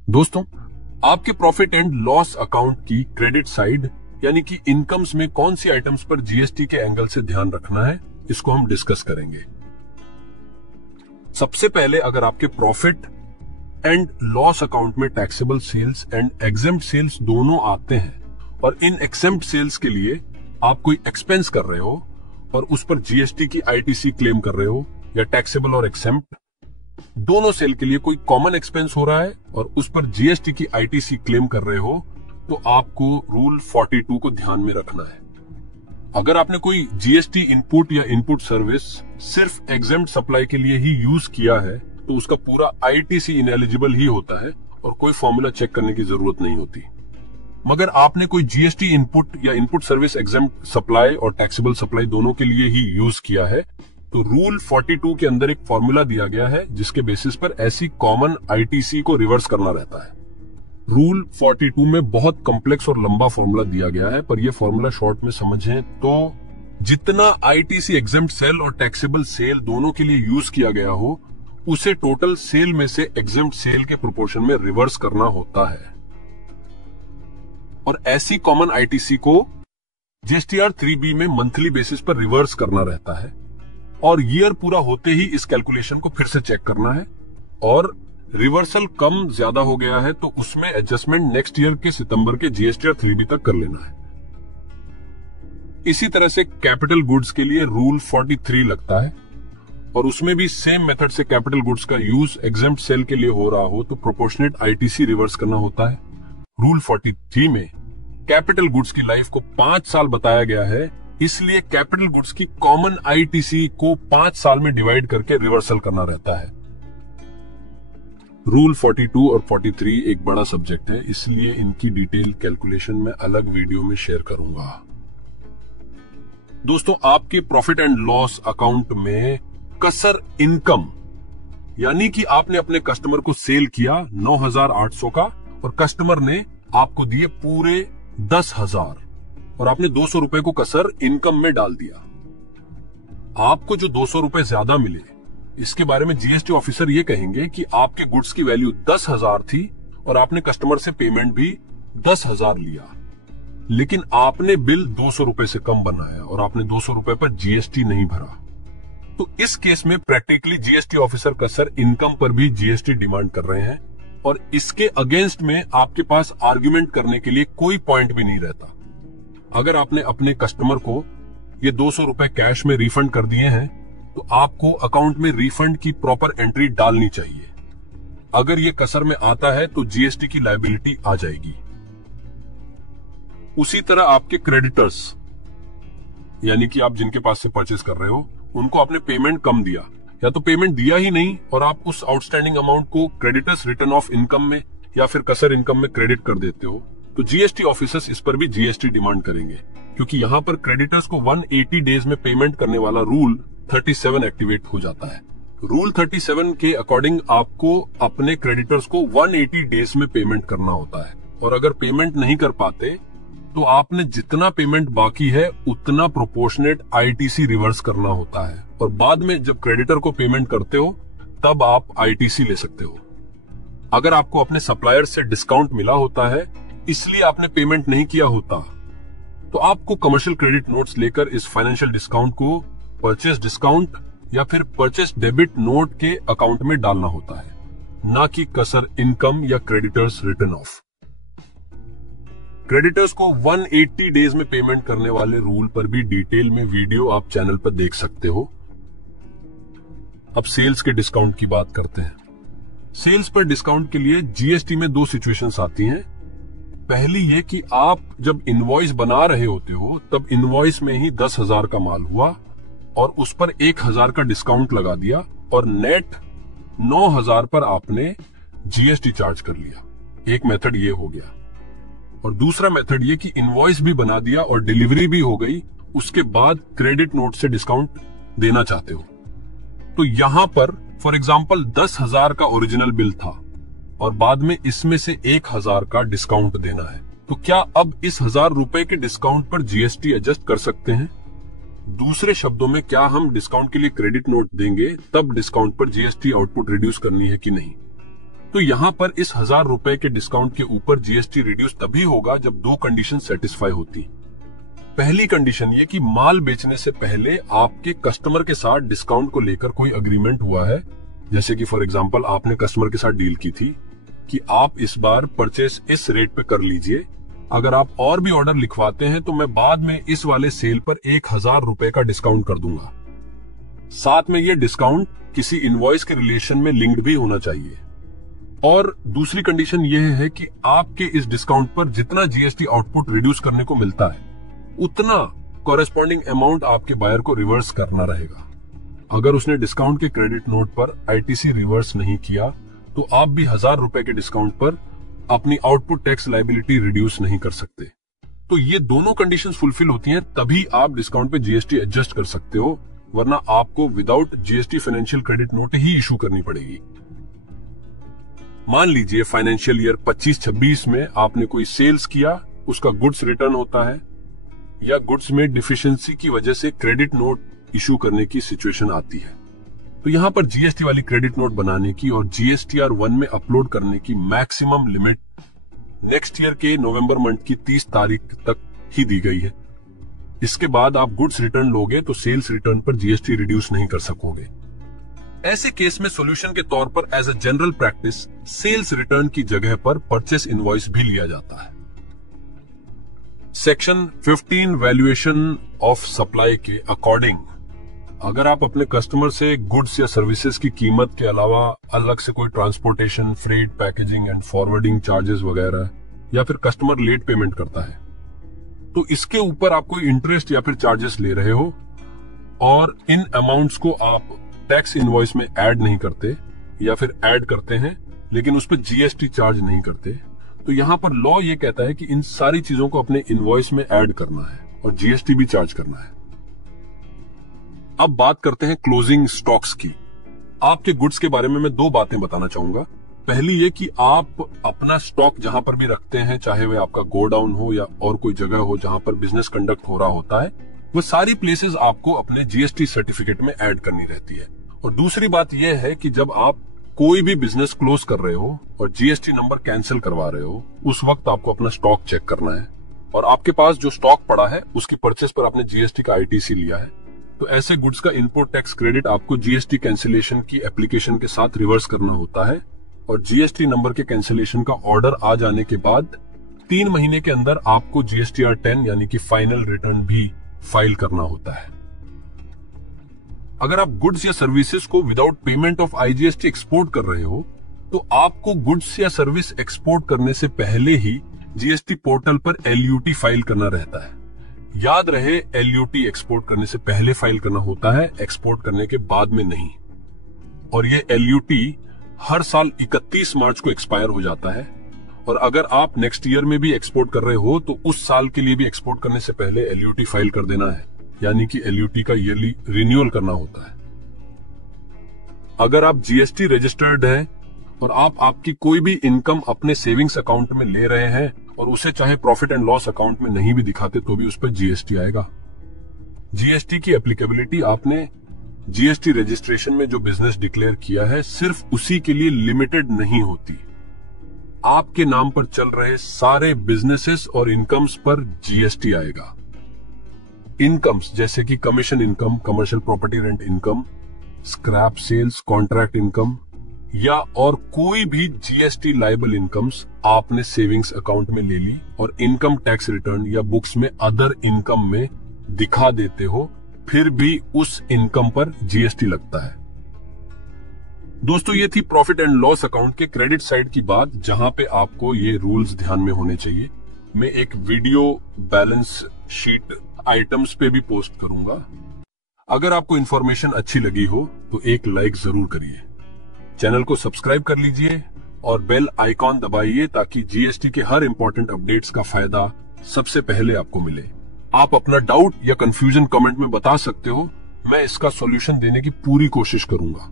दोस्तों, आपके profit and loss account की क्रेडिट साइड यानी कि इनकम्स में कौन सी आइटम्स पर जीएसटी के एंगल से ध्यान रखना है, इसको हम डिस्कस करेंगे। सबसे पहले अगर आपके प्रॉफिट एंड लॉस अकाउंट में taxable sales and exempt sales दोनों आते हैं और इन एग्जेम्प्ट सेल्स के लिए आप कोई एक्सपेंस कर रहे हो और उस पर जीएसटी की आईटीसी क्लेम कर रहे हो या टैक्सेबल और एक्सेम्प्ट दोनों सेल के लिए कोई कॉमन एक्सपेंस हो रहा है और उस पर जीएसटी की आईटीसी क्लेम कर रहे हो, तो आपको रूल 42 को ध्यान में रखना है। अगर आपने कोई जीएसटी इनपुट या इनपुट सर्विस सिर्फ एग्जेम्प्ट सप्लाई के लिए ही यूज किया है तो उसका पूरा आईटीसी इनएलिजिबल ही होता है और कोई फॉर्मूला चेक करने की जरूरत नहीं होती। मगर आपने कोई जीएसटी इनपुट या इनपुट सर्विस एग्जेम्प्ट सप्लाई और टैक्सेबल सप्लाई दोनों के लिए ही यूज किया है तो रूल 42 के अंदर एक फॉर्मूला दिया गया है जिसके बेसिस पर ऐसी कॉमन आईटीसी को रिवर्स करना रहता है। रूल 42 में बहुत कॉम्प्लेक्स और लंबा फॉर्मूला दिया गया है, पर यह फॉर्मूला शॉर्ट में समझें तो जितना आईटीसी एग्जेम्प्ट सेल और टैक्सेबल सेल दोनों के लिए यूज किया गया हो उसे टोटल सेल में से एग्जेम्प्ट सेल के प्रोपोर्शन में रिवर्स करना होता है। और ऐसी कॉमन आईटीसी को जीएसटीआर 3B में मंथली बेसिस पर रिवर्स करना रहता है और ईयर पूरा होते ही इस कैलकुलेशन को फिर से चेक करना है और रिवर्सल कम ज्यादा हो गया है तो उसमें एडजस्टमेंट नेक्स्ट ईयर के सितंबर के जीएसटीआर 3B तक कर लेना है। इसी तरह से कैपिटल गुड्स के लिए रूल 43 लगता है और उसमें भी सेम मेथड से कैपिटल गुड्स का यूज एग्जेम्प्ट सेल के लिए हो रहा हो तो प्रोपोर्शनेट आईटीसी रिवर्स करना होता है। रूल 43 में कैपिटल गुड्स की लाइफ को 5 साल बताया गया है, इसलिए कैपिटल गुड्स की कॉमन आईटीसी को 5 साल में डिवाइड करके रिवर्सल करना रहता है। रूल 42 और 43 एक बड़ा सब्जेक्ट है, इसलिए इनकी डिटेल कैलकुलेशन मैं अलग वीडियो में शेयर करूंगा। दोस्तों, आपके प्रॉफिट एंड लॉस अकाउंट में कसर इनकम यानी कि आपने अपने कस्टमर को सेल किया 9,800 का और कस्टमर ने आपको दिए पूरे 10,000 और आपने 200 रुपए को कसर इनकम में डाल दिया। आपको जो 200 रुपए ज्यादा मिले इसके बारे में जीएसटी ऑफिसर ये कहेंगे कि आपके गुड्स की वैल्यू 10,000 थी और आपने कस्टमर से पेमेंट भी 10,000 लिया, लेकिन आपने बिल 200 रुपए से कम बनाया और आपने 200 रुपए पर जीएसटी नहीं भरा। तो इस केस में प्रैक्टिकली जीएसटी ऑफिसर कसर इनकम पर भी जीएसटी डिमांड कर रहे हैं और इसके अगेंस्ट में आपके पास आर्ग्यूमेंट करने के लिए कोई पॉइंट भी नहीं रहता। अगर आपने अपने कस्टमर को ये 200 रुपए कैश में रिफंड कर दिए हैं तो आपको अकाउंट में रिफंड की प्रॉपर एंट्री डालनी चाहिए। अगर ये कसर में आता है तो जीएसटी की लायबिलिटी आ जाएगी। उसी तरह आपके क्रेडिटर्स यानी कि आप जिनके पास से परचेस कर रहे हो उनको आपने पेमेंट कम दिया या तो पेमेंट दिया ही नहीं और आप उस आउटस्टैंडिंग अमाउंट को क्रेडिटर्स रिटर्न ऑफ इनकम में या फिर कसर इनकम में क्रेडिट कर देते हो तो जीएसटी ऑफिसर्स इस पर भी जीएसटी डिमांड करेंगे, क्योंकि यहां पर क्रेडिटर्स को 180 डेज में पेमेंट करने वाला रूल 37 एक्टिवेट हो जाता है। रूल 37 के अकॉर्डिंग आपको अपने क्रेडिटर्स को 180 डेज में पेमेंट करना होता है और अगर पेमेंट नहीं कर पाते तो आपने जितना पेमेंट बाकी है उतना प्रोपोर्शनेट आईटीसी रिवर्स करना होता है और बाद में जब क्रेडिटर को पेमेंट करते हो तब आप आईटीसी ले सकते हो। अगर आपको अपने सप्लायर से डिस्काउंट मिला होता है इसलिए आपने पेमेंट नहीं किया होता तो आपको कमर्शियल क्रेडिट नोट्स लेकर इस फाइनेंशियल डिस्काउंट को परचेस डिस्काउंट या फिर परचेस डेबिट नोट के अकाउंट में डालना होता है, ना कि कसर इनकम या क्रेडिटर्स रिटर्न ऑफ। क्रेडिटर्स को 180 डेज में पेमेंट करने वाले रूल पर भी डिटेल में वीडियो आप चैनल पर देख सकते हो। अब सेल्स के डिस्काउंट की बात करते हैं। सेल्स पर डिस्काउंट के लिए जीएसटी में 2 सिचुएशंस आती हैं। पहली ये कि आप जब इनवॉइस बना रहे होते हो तब इनवॉइस में ही 10,000 का माल हुआ और उस पर 1,000 का डिस्काउंट लगा दिया और नेट 9,000 पर आपने जीएसटी चार्ज कर लिया। एक मेथड ये हो गया और दूसरा मेथड ये कि इनवॉइस भी बना दिया और डिलीवरी भी हो गई, उसके बाद क्रेडिट नोट से डिस्काउंट देना चाहते हो। तो यहां पर फॉर एग्जांपल 10,000 का ओरिजिनल बिल था और बाद में इसमें से 1,000 का डिस्काउंट देना है, तो क्या अब इस 1,000 रुपए के डिस्काउंट पर जीएसटी एडजस्ट कर सकते हैं? दूसरे शब्दों में, क्या हम डिस्काउंट के लिए क्रेडिट नोट देंगे तब डिस्काउंट पर जीएसटी आउटपुट रिड्यूस करनी है कि नहीं? तो यहां पर इस 1000 रुपए के डिस्काउंट के ऊपर जीएसटी रिड्यूस तभी होगा जब दो कंडीशन सेटिस्फाई होती। पहली कंडीशन ये कि माल बेचने से पहले आपके कस्टमर के साथ डिस्काउंट को लेकर कोई अग्रीमेंट हुआ है, जैसे कि फॉर एग्जांपल आपने कस्टमर के साथ डील की थी कि आप इस बार परचेस इस रेट पे कर लीजिए, अगर आप और भी ऑर्डर लिखवाते हैं तो मैं बाद में इस वाले सेल पर 1000 रुपए का डिस्काउंट कर दूंगा। साथ में ये डिस्काउंट किसी इनवॉइस के रिलेशन में लिंक्ड भी होना चाहिए। और दूसरी कंडीशन यह है कि आपके इस डिस्काउंट पर जितना जीएसटी आउटपुट रिड्यूस करने को मिलता है उतना कॉरेस्पॉन्डिंग अमाउंट आपके बायर को रिवर्स करना रहेगा। अगर उसने डिस्काउंट के क्रेडिट नोट पर आईटीसी रिवर्स नहीं किया तो आप भी 1000 रुपए के डिस्काउंट पर अपनी आउटपुट टैक्स लायबिलिटी रिड्यूस नहीं कर सकते। तो ये दोनों कंडीशंस फुलफिल होती हैं तभी आप डिस्काउंट पे जीएसटी एडजस्ट कर सकते हो, वरना आपको without GST financial credit note ही इशू करनी पड़ेगी। मान लीजिए फाइनेंशियल ईयर 25-26 में आपने कोई सेल्स किया, उसका गुड्स रिटर्न होता है या गुड्स में डिफिशियंसी की वजह से क्रेडिट नोट इशू करने की सिचुएशन आती है, तो यहां पर जीएसटी वाली क्रेडिट नोट बनाने की और जीएसटीआर 1 में अपलोड करने की मैक्सिमम लिमिट नेक्स्ट ईयर के नवंबर मंथ की 30 तारीख तक ही दी गई है। इसके बाद आप गुड्स रिटर्न लोगे तो सेल्स रिटर्न पर जीएसटी रिड्यूस नहीं कर सकोगे। ऐसे केस में सॉल्यूशन के तौर पर as a general practice sales return की जगह पर परचेस इनवॉइस भी लिया जाता है। सेक्शन 15 वैल्यूएशन ऑफ सप्लाई के अकॉर्डिंग अगर आप अपने कस्टमर से गुड्स या सर्विसेज की कीमत के अलावा अलग से कोई transportation, freight, packaging and forwarding charges वगैरह या फिर कस्टमर लेट पेमेंट करता है तो इसके ऊपर आप कोई इंटरेस्ट या फिर चार्जेस ले रहे हो और इन अमाउंट्स को आप टैक्स इनवॉइस में ऐड नहीं करते या फिर ऐड करते हैं लेकिन उस पर जीएसटी चार्ज नहीं करते, तो यहां पर लॉ ये कहता है कि इन सारी चीजों को अपने इनवॉइस में ऐड करना है और जीएसटी भी चार्ज करना है। अब बात करते हैं क्लोजिंग स्टॉक्स की। आपके गुड्स के बारे में मैं दो बातें बताना चाहूंगा। पहली ये कि आप अपना स्टॉक जहां पर भी रखते हैं, चाहे वह आपका गोडाउन हो या और कोई जगह हो जहां पर बिजनेस कंडक्ट हो रहा होता है, वो सारी प्लेसेस आपको अपने जीएसटी सर्टिफिकेट में ऐड करनी रहती है। और दूसरी बात यह है कि जब आप कोई भी बिजनेस क्लोज कर रहे हो और जीएसटी नंबर कैंसिल करवा रहे हो, उस वक्त आपको अपना स्टॉक चेक करना है और आपके पास जो स्टॉक पड़ा है उसकी परचेस पर आपने जीएसटी का आईटीसी लिया है, तो ऐसे गुड्स का इम्पोर्ट टैक्स क्रेडिट आपको जीएसटी कैंसिलेशन की एप्लीकेशन के साथ रिवर्स करना होता है और जीएसटी नंबर के कैंसिलेशन का ऑर्डर आ जाने के बाद 3 महीने के अंदर आपको जीएसटीआर 10 यानी कि फाइनल रिटर्न भी फाइल करना होता है। अगर आप गुड्स या सर्विसेज को without payment of IGST export कर रहे हो तो आपको गुड्स या सर्विस एक्सपोर्ट करने से पहले ही जीएसटी पोर्टल पर एलयूटी फाइल करना रहता है। याद रहे, एलयूटी एक्सपोर्ट करने से पहले फाइल करना होता है, एक्सपोर्ट करने के बाद में नहीं। और ये एलयूटी हर साल 31 मार्च को एक्सपायर हो जाता है और अगर आप नेक्स्ट ईयर में भी एक्सपोर्ट कर रहे हो तो उस साल के लिए भी एक्सपोर्ट करने से पहले एलयूटी फाइल कर देना है, यानी कि एलयूटी का ईयरली रिन्यूअल करना होता है। अगर आप जीएसटी रजिस्टर्ड हैं और आप आपकी कोई भी इनकम अपने सेविंग्स अकाउंट में ले रहे हैं और उसे चाहे प्रॉफिट एंड लॉस अकाउंट में नहीं भी दिखाते तो भी उस पर जीएसटी आएगा। जीएसटी की एप्लीकेबिलिटी आपने जीएसटी रजिस्ट्रेशन में जो बिजनेस डिक्लेयर किया है सिर्फ उसी के लिए लिमिटेड नहीं होती। आपके नाम पर चल रहे सारे बिजनेसेस और इनकम्स पर जीएसटी आएगा। इनकम्स जैसे कि commission income, commercial property rent income, scrap sales, contract income या और कोई भी जीएसटी लायबल इनकम्स आपने सेविंग्स अकाउंट में ले ली और इनकम टैक्स रिटर्न या बुक्स में अदर इनकम में दिखा देते हो, फिर भी उस इनकम पर जीएसटी लगता है। दोस्तों, ये थी प्रॉफिट एंड लॉस अकाउंट के क्रेडिट साइड की बात, जहां पे आपको ये रूल्स ध्यान में होने चाहिए। मैं एक वीडियो बैलेंस शीट आइटम्स पे भी पोस्ट करूंगा। अगर आपको इन्फॉर्मेशन अच्छी लगी हो तो एक लाइक जरूर करिए, चैनल को सब्सक्राइब कर लीजिए और बेल आइकॉन दबाइए ताकि जीएसटी के हर इंपॉर्टेंट अपडेट्स का फायदा सबसे पहले आपको मिले। आप अपना डाउट या कंफ्यूजन कमेंट में बता सकते हो, मैं इसका सॉल्यूशन देने की पूरी कोशिश करूंगा।